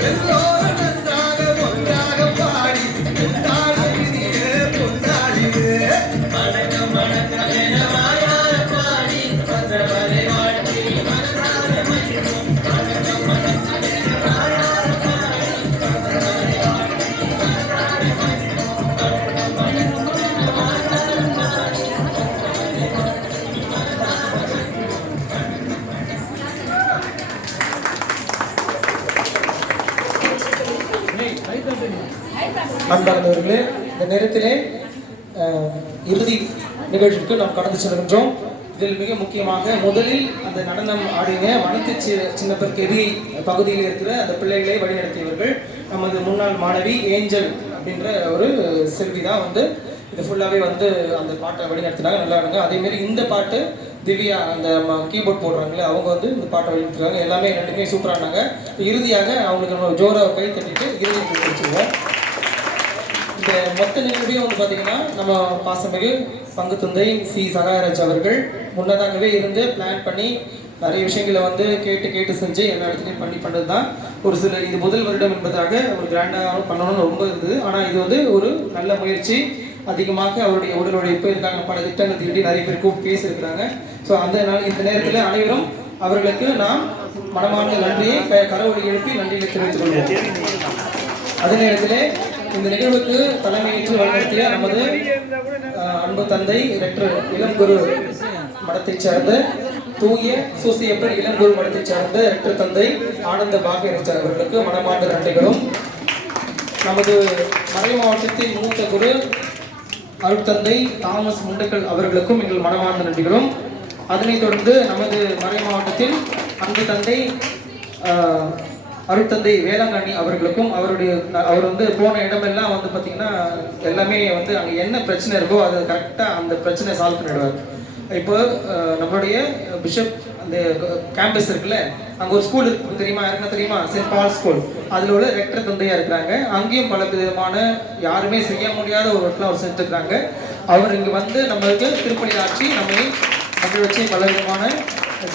哎 அன்பார்ந்தவர்களே இந்த நேரத்திலே இறுதி நிகழ்ச்சிக்கு நாம் கடந்து செல்கின்றோம். இதில் மிக முக்கியமாக முதலில் அந்த நடனம் ஆடின வனத்து சின்னப்பர் கெதி பகுதியில் இருக்கிற அந்த பிள்ளைகளை வழிநடத்தியவர்கள் நமது முன்னாள் மாணவி ஏஞ்சல் அப்படின்ற ஒரு செல்வி தான் வந்து இது ஃபுல்லாகவே வந்து அந்த பாட்டை வழிநடத்தினாங்க நல்லா இருங்க அதேமாரி இந்த பாட்டு திவ்யா அந்த கீபோர்ட் போடுறாங்களே அவங்க வந்து இந்த பாட்டை வழிநடத்துறாங்க. எல்லாமே ரெண்டுமே சூப்பரானாங்க இறுதியாக அவங்களுக்கு நம்ம ஜோராக கை தட்டிட்டு இறுதி கொடுத்துருவோம் இந்த மொத்த நிகழ்வையும் வந்து பார்த்தீங்கன்னா நம்ம பாசமிகு பங்கு தந்தை சி. சகாயராஜ் அவர்கள் முன்னதாகவே இருந்து பிளான் பண்ணி நிறைய விஷயங்களை வந்து கேட்டு கேட்டு செஞ்சு எல்லா இடத்துலையும் பண்ணி பண்ணது தான் ஒரு சில இது முதல் வருடம் என்பதாக ஒரு கிராண்டாக பண்ணணும்னு ரொம்ப இருந்தது. ஆனால் இது வந்து ஒரு நல்ல முயற்சி. அதிகமாக அவருடைய உடல் உழைப்பு இருக்காங்க பல திட்டங்கள் தீட்டி நிறைய பேருக்கும் பேசியிருக்கிறாங்க. ஸோ அந்த நாள் இந்த நேரத்தில் அனைவரும் அவர்களுக்கு நாம் மனமார்ந்த நன்றியை க- கரவொலி எழுப்பி நன்றியை தெரிவித்துக் கொள்வோம். அதே நேரத்திலே இந்த நிகழ்வுக்கு தலைமையேற்று வழிநடத்திய நமது அன்பு தந்தை ரெக்டர் இளங்குரு மடத்தைச் சேர்ந்த தூய சூசியப்பர் இளங்குரு மடத்தைச் சேர்ந்த ரெக்டர் தந்தை ஆனந்த பாக்கியராஜர் அவர்களுக்கு மனமார்ந்த நன்றிகளும். நமது மறை மாவட்டத்தின் மூத்த குரு அருட்தந்தை தாமஸ் முண்டக்கல் அவர்களுக்கும் எங்கள் மனமார்ந்த நன்றிகளும். அதனைத் தொடர்ந்து நமது மறை மாவட்டத்தில் அன்பு தந்தை அருட்தந்தை வேளாங்கண்ணி அவர்களுக்கும் அவருடைய அவர் வந்து போன இடமெல்லாம் வந்து பார்த்தீங்கன்னா எல்லாமே வந்து அங்கே என்ன பிரச்சனை இருக்கோ அதை கரெக்டாக அந்த பிரச்சனை சால்வ் பண்ணிடுவார். இப்போ நம்மளுடைய பிஷப் அந்த கேம்பஸ் இருக்குல்ல அங்கே ஒரு ஸ்கூல் இருக்கு. தெரியுமா? யாருன்னா தெரியுமா? சென்ட் பால் ஸ்கூல் அதில் உள்ள ரெக்டர் தந்தையாக இருக்கிறாங்க. அங்கேயும் பல விதமான யாருமே செய்ய முடியாத ஒரு ஒர்க்லாம் அவர் செஞ்சுருக்காங்க. அவர் இங்கே வந்து நம்மளுக்கு திருப்பணி ஆட்சி நம்மளை நம்மளை வச்சு பல விதமான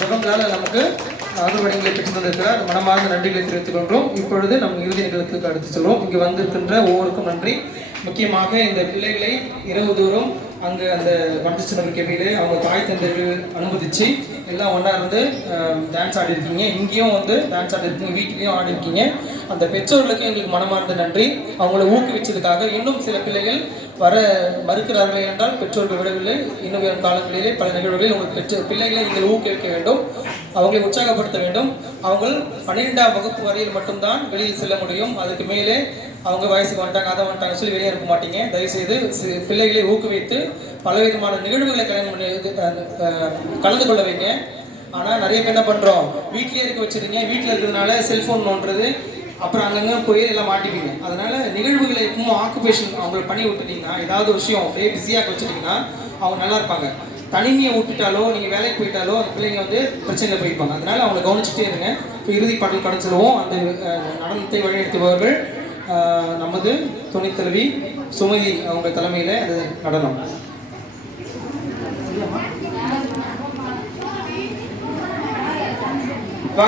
ஜபங்களால் நமக்கு ஆதரவடைகளை பெற்றுத் தந்திருக்கிறார் மனமார்ந்த நன்றிகளை தெரிவித்துக் கொள்கிறோம். இப்பொழுது நம்ம இறுதி நிகழ்த்துக்கு அடுத்து செல்வோம். இங்கு வந்திருக்கின்ற ஒவ்வொருக்கும் நன்றி. முக்கியமாக இந்த பிள்ளைகளை இரவு தூரம் அங்கே அந்த வண்டச்சனர் கேபிலே அவங்க தாய் தந்தைகள் அனுமதிச்சு எல்லாம் ஒன்றா இருந்து டான்ஸ் ஆடி இருக்கீங்க. இங்கேயும் வந்து டான்ஸ் ஆடி இருக்கீங்க. வீட்லேயும் ஆடி இருக்கீங்க. அந்த பெற்றோர்களுக்கு எங்களுக்கு மனமார்ந்த நன்றி. அவங்கள ஊக்குவிச்சதுக்காக இன்னும் சில பிள்ளைகள் வர மறுக்கிறார்கள் என்றால் பெற்றோர்கள் விடவில்லை. இன்னும் வரும் காலங்களிலே பல நிகழ்வுகளில் உங்கள் பெற்ற பிள்ளைகளை நீங்கள் ஊக்குவிக்க வேண்டும். அவங்களை உற்சாகப்படுத்த வேண்டும். அவங்கள் பன்னிரெண்டாம் வகுப்பு வரையில் மட்டும்தான் வெளியில் செல்ல முடியும். அதுக்கு மேலே அவங்க வயசுக்கு வந்துட்டாங்க அதை வந்துட்டாங்க சொல்லி வெளியே இருக்க மாட்டீங்க. தயவுசெய்து பிள்ளைகளை ஊக்குவித்து பலவிதமான நிகழ்வுகளை கலந்து கலந்து கொள்ள வைங்க. ஆனால் நிறைய பேர் என்ன பண்ணுறோம் வீட்டிலேயே இருக்க வச்சிருக்கீங்க வீட்டில் இருக்கிறதுனால செல்ஃபோன் நோண்டுறது அப்புறம் அங்கங்கே போய் எல்லாம் மாட்டிப்பீங்க. அதனால நிகழ்வுகளை எப்பவும் ஆக்குபேஷன் அவங்களை பண்ணி விட்டுட்டீங்கன்னா ஏதாவது விஷயம் அப்படியே பிஸியாக வச்சுட்டீங்கன்னா அவங்க நல்லா இருப்பாங்க. தனிமையை விட்டுட்டாலோ நீங்கள் வேலைக்கு போயிட்டாலோ அந்த பிள்ளைங்க வந்து பிரச்சனையில் போயிருப்பாங்க. அதனால அவங்களை கவனிச்சுட்டே இருங்க. இப்போ இறுதி பாடல் செல்வோம் அந்த நடனத்தை வழிநடத்துபவர்கள் நமது துணைத் தலைவி சுமதி அவங்க தலைமையில் அது நடனம். வா.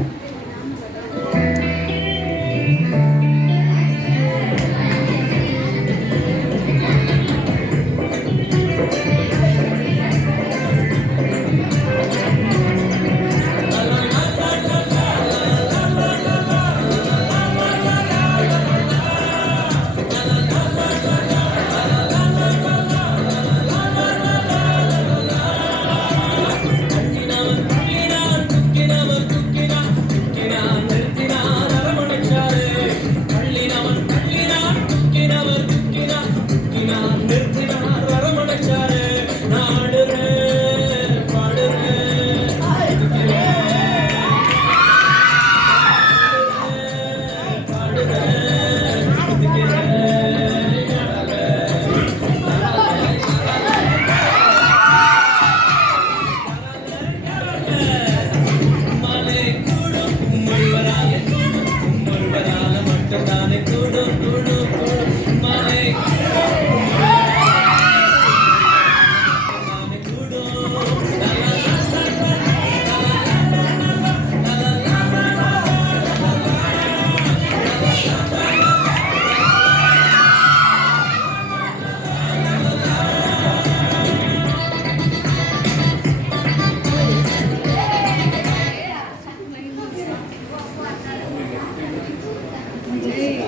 Thank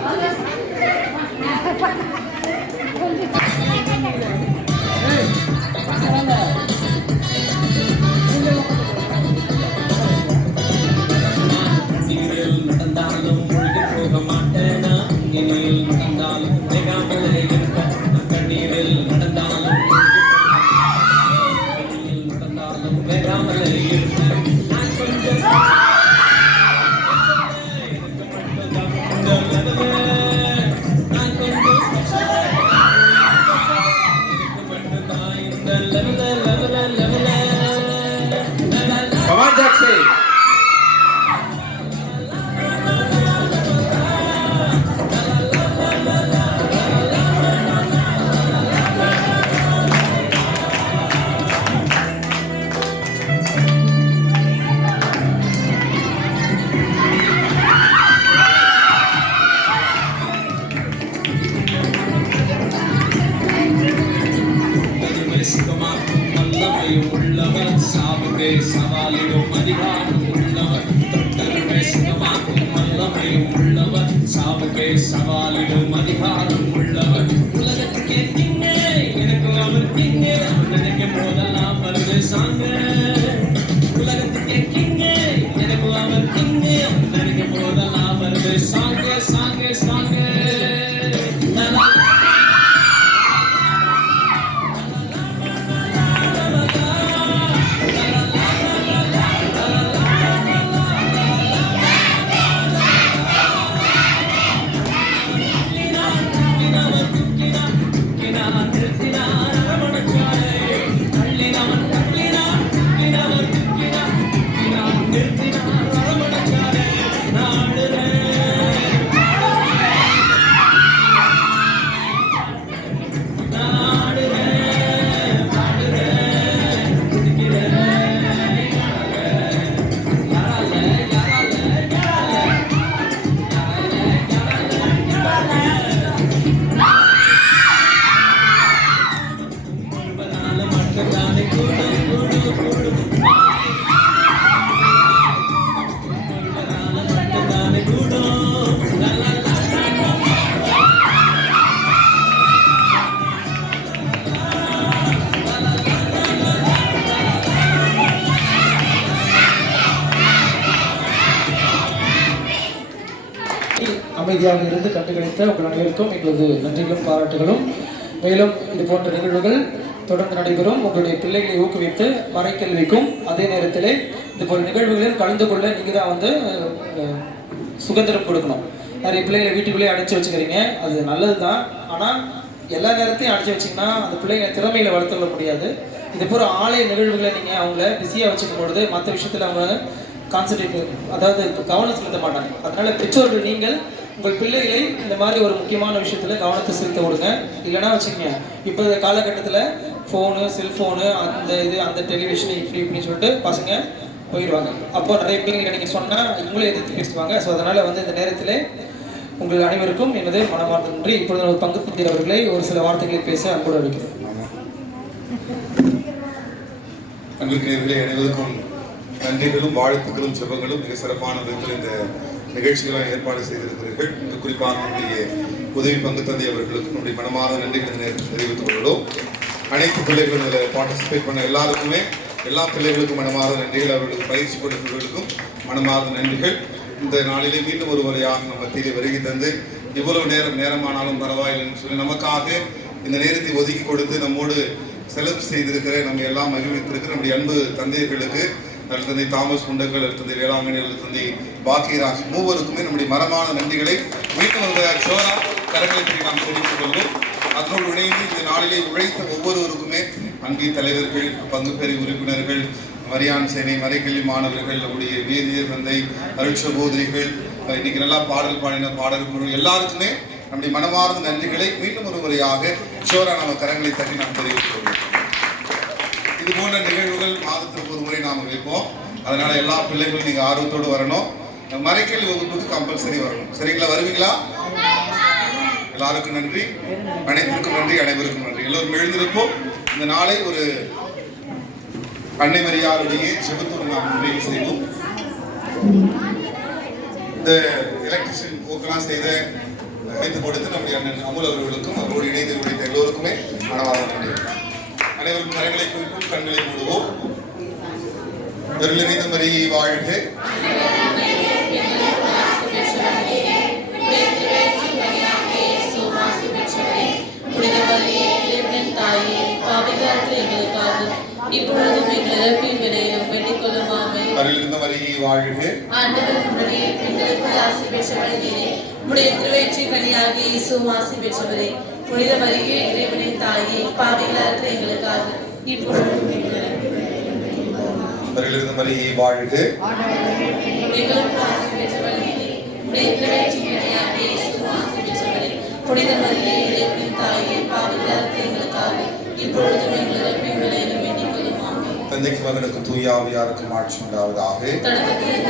you. இருந்து கண்டுகளித்த உங்கள் அனைவருக்கும் எங்களது நன்றிகளும் பாராட்டுகளும். மேலும் இது போன்ற நிகழ்வுகள் தொடர்ந்து நடைபெறும். உங்களுடைய பிள்ளைகளை ஊக்குவித்து மறைக்கல்விக்கும் அதே நேரத்திலே இது போன்ற நிகழ்வுகளில் கலந்து கொள்ள நீங்கள் தான் வந்து சுதந்திரம் கொடுக்கணும். நிறைய பிள்ளைகளை வீட்டுக்குள்ளேயே அடைச்சி வச்சுக்கிறீங்க. அது நல்லது தான் ஆனால் எல்லா நேரத்தையும் அடைச்சி வச்சிங்கன்னா அந்த பிள்ளைங்களை திறமையில வளர்த்துக்கொள்ள முடியாது. இது போகிற ஆலய நிகழ்வுகளை நீங்கள் அவங்கள பிஸியாக வச்சுக்கும் பொழுது மற்ற விஷயத்தில் அவங்க கான்சன்ட்ரேட் அதாவது கவனம் செலுத்த மாட்டாங்க. அதனால் பெற்றோர்கள் நீங்கள் உங்கள் பிள்ளைகளை இந்த மாதிரி ஒரு முக்கியமான விஷயத்துல கவனத்தை செலுத்த விடுங்க. இல்லைன்னா வச்சுக்கோங்க இப்போ இந்த காலகட்டத்தில் ஃபோனு செல்ஃபோனு அந்த இது அந்த டெலிவிஷன் இப்படி இப்படின்னு சொல்லிட்டு பசங்க போயிடுவாங்க. அப்போ நிறைய பிள்ளைங்க நீங்கள் சொன்னால் இவங்களே எதிர்த்து பேசுவாங்க. ஸோ அதனால் வந்து இந்த நேரத்தில் உங்கள் அனைவருக்கும் எனது மனமார்ந்த நன்றி. இப்பொழுது ஒரு பங்கு பந்தியர் அவர்களை ஒரு சில வார்த்தைகளை பேச அன்போடு அழைக்கிறேன். அனைவருக்கும் நன்றிகளும் வாழ்த்துக்களும் செவங்களும் மிக சிறப்பான விதத்தில் இந்த நிகழ்ச்சிகளாக ஏற்பாடு செய்திருக்கிறீர்கள். இந்த குறிப்பாக நம்முடைய உதவி பங்கு தந்தை அவர்களுக்கு நம்முடைய மனமார்ந்த நன்றிகள் நேரத்தில் தெரிவித்துக் கொள்கிறோம். அனைத்து பிள்ளைகளும் இதில் பார்ட்டிசிபேட் பண்ண எல்லாருக்குமே எல்லா பிள்ளைகளுக்கும் மனமார்ந்த நன்றிகள் அவர்களுக்கு பயிற்சி கொடுத்தவர்களுக்கும் மனமார்ந்த நன்றிகள். இந்த நாளிலே மீண்டும் ஒரு முறையாக நம்ம தீரை வருகை தந்து இவ்வளவு நேரம் நேரமானாலும் பரவாயில்லைன்னு சொல்லி நமக்காக இந்த நேரத்தை ஒதுக்கி கொடுத்து நம்மோடு செலவு செய்திருக்கிற நம்ம எல்லாம் மகிழ்வித்திருக்கிற நம்முடைய அன்பு தந்தையர்களுக்கு நல்ல தந்தை தாமஸ் குண்டங்கள் தந்தை வேளாங்கண்ணி நல்ல தந்தை பாக்கியராஜ் மூவருக்குமே நம்முடைய மரமான நன்றிகளை மீண்டும் வந்தார் சோரா கரங்களை பற்றி நாம் தெரிவித்துக் கொள்வோம். அதனோடு இணைந்து இந்த நாளிலே உழைத்த ஒவ்வொருவருக்குமே அன்பின் தலைவர்கள் பங்கு பெறி உறுப்பினர்கள் மரியான் சேனை மறைக்கல்வி மாணவர்கள் நம்முடைய வேதியர் தந்தை அருள் சகோதரிகள் இன்னைக்கு நல்லா பாடல் பாடின பாடல் எல்லாருக்குமே நம்முடைய மனமார்ந்த நன்றிகளை மீண்டும் ஒரு முறையாக ஷோரா நம்ம கரங்களை தட்டி நாம் தெரிவித்துக் கொள்வோம். இது போன்ற நிகழ்வுகள் மாதத்துக்கு ஒரு முறை நாம் வைப்போம் அதனால எல்லா பிள்ளைகளும் நீங்க ஆர்வத்தோடு வரணும். மறைக்கல் வகுப்புக்கு கம்பல்சரி வரணும். சரிங்களா? வருவீங்களா? எல்லாருக்கும் நன்றி. அனைவருக்கும் நன்றி. அனைவருக்கும் நன்றி. எல்லோரும் எழுந்திருப்போம். இந்த நாளை ஒரு அன்னை மரியாளுடைய செபத்தோடு நாம் நிறைவு செய்வோம். இந்த எலக்ட்ரிஷியன் போக்கெல்லாம் செய்த அமைத்து கொடுத்து நம்முடைய அண்ணன் அமுல் அவர்களுக்கும் அவருடைய இணைந்து எல்லோருக்குமே மனவாதம் நன்றி அனைவரும் கரங்களை குறிப்பும் கண்களை மூடுவோம். நிறைந்த மரியை வாழ்க. இப்பொழுதும் எங்கள் இறப்பின் விலையிலும் வேண்டிக் கொள்ளுமாமை அருளிருந்த வாழ்க ஆண்டவர் உடனே பெண்களுக்கு ஆசி உடைய திருவேற்றி ஆசி பெற்றவரே. புனித மரியே இறைவனின் தாயே பாவிகளாக எங்களுக்காக. கொள்ளுமாமே. அருளிருந்த மரியை வாழ்க. புனித மரியே இறைவனின் தாயே பாவிகளாக எங்களுக்காக. இப்பொழுதும் எங்கள் கொள்ளுமாமே. தந்தைக்கு மகனுக்கு தூயாவியாருக்கும் ஆட்சி உண்டாவதாக. தொடக்கத்தில்